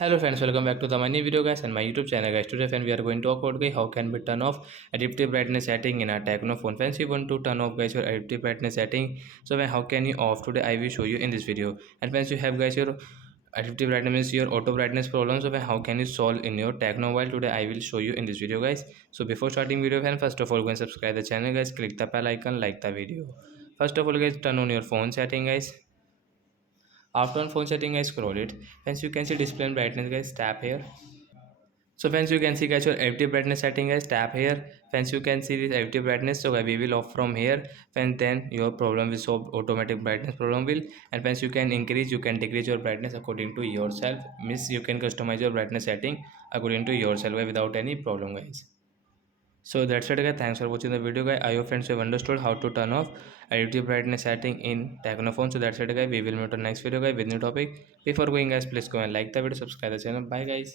Hello friends, welcome back to the my new video guys and my YouTube channel guys. Today friend we are going to talk about guys how can we turn off adaptive brightness setting in our Tecno phone. Friends, you want to turn off guys your adaptive brightness setting. So when how can you off today? I will show you in this video. And friends, you have guys your adaptive brightness means your auto brightness problem. So when how can you solve in your Tecno mobile today? I will show you in this video guys. So before starting video friend, first of all go and subscribe the channel guys. Click the bell icon, like the video. First of all guys, turn on your phone setting guys. After on phone setting I scroll it. Hence you can see display and brightness guys, tap here. So friends, you can see guys your active brightness setting guys, tap here. Friends, you can see this active brightness. So we will off from here. And then your problem will solve, automatic brightness problem will. And friends, you can increase, you can decrease your brightness according to yourself. Means you can customize your brightness setting according to yourself without any problem guys. So that's it guys, thanks for watching the video guys. I hope friends have understood how to turn off adaptive brightness setting in Tecno phone. So that's it guys, we will meet on next video guys with new topic. Before going guys, please go and like the video, subscribe the channel. Bye guys.